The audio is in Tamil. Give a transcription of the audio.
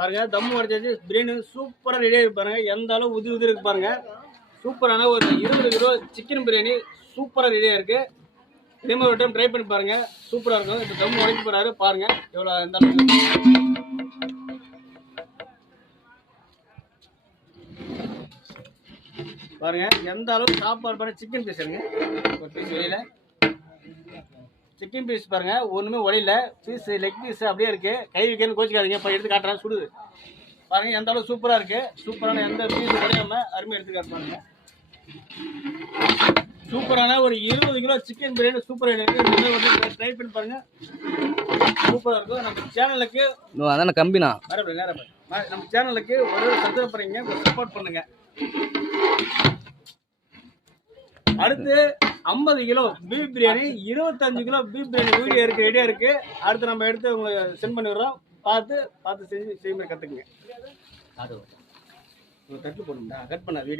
பாருங்க தம்மு உடைச்சாச்சு. பிரியாணி சூப்பராக ரெடியாக இருக்கு பாருங்க. எந்த அளவு உதிரி உதிரி இருக்கு பாருங்க. சூப்பரான ஒரு 20 கிலோ சிக்கன் பிரியாணி சூப்பராக ரெடியாக இருக்கு. இதே மாதிரி ஒரு டைம் ட்ரை பண்ணி பாருங்க. சூப்பராக இருக்கும். இப்போ தம்மு உடைச்சு போறாரு பாருங்க. எவ்வளோ எந்த அளவுக்கு பாருங்க. எந்த அளவுக்கு சாப்பாடு பாருங்க. சிக்கன் பீஸ் இருங்க ஒரு பீஸ் வெளியில. சிக்கன் பீஸ் பாருங்க ஒண்ணுமே உடையில. பீஸ் லெக் பீஸ் அப்படியே இருக்கு. கை வைக்கன்னு கோச்சிக்காதீங்க. இப்போ எடுத்து காட்டுறேன். சுடுது பாருங்க. எந்த அளவுக்கு சூப்பரா இருக்கு. சூப்பரான எந்த பீஸ் உடையாம அருமையாக எடுத்துக்காட்டு பாருங்க. சூப்பரான ஒரு 20 கிலோ சிக்கன் பிரியாணி சூப்பராக இருக்கு. ட்ரை பண்ணி பாருங்க. சூப்பராக இருக்கும். நம்ம சேனலுக்கு அதான கம்பினா நம்ம சேனலுக்கு ஒரு சப்ஸ்கிரைப் பண்ணுங்க, ஒரு சப்போர்ட் பண்ணுங்க. அடுத்து 50 kilo beef biryani, 25 kilo beef biryani video இருக்கு, ரெடியா இருக்கு. அடுத்து நம்ம எடுத்து உங்களுக்கு சென்ட் பண்ணிடுறோம். பார்த்து செஞ்சு செய்யும்போது கற்றுக்குங்க. ஒரு தட்டு போடுங்க. கட் பண்ண வீடியோ